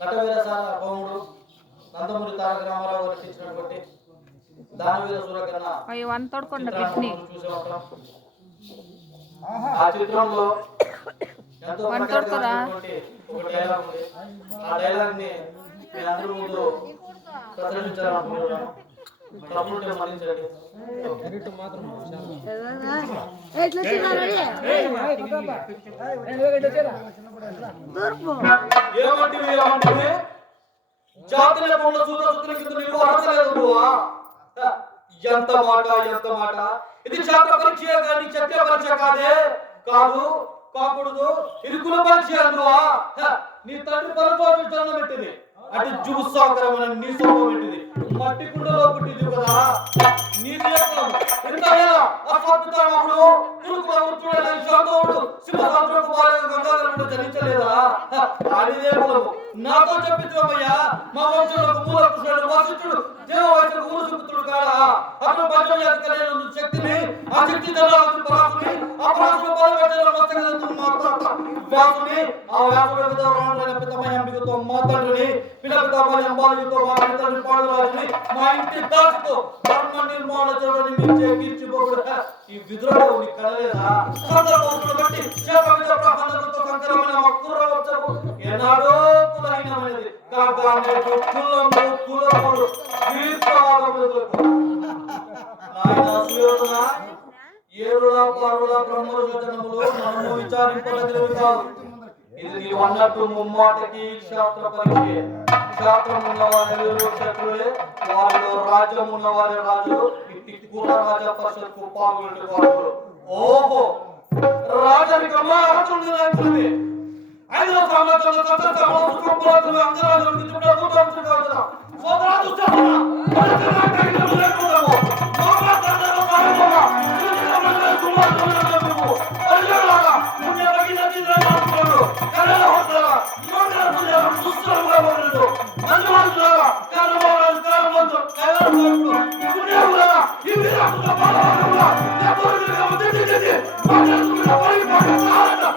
నటవీర సార్వభౌముడు నందమూరి తారక రామారావు గారు రచించినటువంటి దానవీర సూరకర్ణ చూసే ఉంటాం. ఆ చిత్రంలో ఎంతో ప్రఖ్యాతిగాంచినటువంటి ఒక డైలాగ్ ఉంది. ఆ డైలాగ్ ని మీ అందరి ముందు ప్రదర్శించాలనుకుంటున్నాను. తప్పుంటే మన్నించండి. ఏమంటివి జాతి నెపంలో చూత చూతుల కింద నీకు అర్హత లేదు. ఎంత మాట ఎంత మాట. ఇది జాతర పరీక్ష కానీ చర్య పరీక్ష కాదు కాకూడదు. ఇది కుల పరీక్ష అందువా. నీ తండ్రి పరపోటు జన్మ పెట్టింది, అటు జుగుసాకరమైన నీ సోమ పెట్టింది, మట్టి కుండలో పుట్టింది కదా నీ దేశం. ఎంతైనా అస్వత్థాముడు కురుకుల వృత్తుడైన శాంతవుడు సింహసముద్ర కుమారుడు గంగాధరుడు జనించలేదా? అదిదే కులము. నాతో చెప్పించమయ్యా. మా వంశంలో మూల కృష్ణుడు వశిష్ఠుడు దేవవైశ్యుడు ఊరుసుపుత్రుడు కాడా. అతను పంచమయాతి కలిగిన శక్తిని, ఆ శక్తి జనాలను పరాసుని, ఆ పరాసుని బలపెట్టిన మస్తకదంతుని వ్యాసుని, ఆ వ్యాసుడు విధవరాజైన పితమయ అంబికతో మా తండ్రిని, పిలపితామయ అంబాలితో మా పితని పాడురాజుని, మా ఇంటి దాసుతో ధర్మ నిర్మాణ చరుడని మించే కీర్చిపోకుడు. ఈ విదురుడు నీ కలలేదా? సందర్భమును బట్టి చేప విధ ప్రబంధనతో సంకరమైన మక్కుర వచ్చకు ఏనాడో కులహీనమైనది కాగానే కులము కులములు వీర్పాదములకు నాయన సుయోధన ఏరుల పారుల బ్రహ్మల సూచనములు మనము విచారింపదగినవి కాదు. ఇది నీవు అన్నట్టు ముమ్మాటకి శాస్త్ర పరీక్ష. శాస్త్రం ఉన్నవారి వీరు క్షత్రులే, వారిలో రాజ్యం ఉన్నవారి రాజులు. ఇట్టి కుల రాజ పరిషత్కు పాల్గొంటే వారు ఓహో రాజరికమా అర్జునుడి 5వ సంవత్సరంలో సత్సంగంలో సుఖపురాతులు అంగరాజులకు చుట్టూ కూర్చొని కావచ్చునా సోదరాలు చేస్తున్నా పరిచయాన్ని లేకపోతాము లోకాంతరంలో సాయమోగా చిన్నమంగళ కుమారులకు పరిచయాగా ముందే తగినది రాజులు కళల హోటల యోగల దుర్య సుస్త్రంగా వరదు మంజులాగా కర్మవారు కర్మవంతు కైవరవంతు పుణ్యముగా ఈ వీరకుల పాలనగా నెపరుగా ఉద్దేశించి మానవుల పరిపాలన సారదా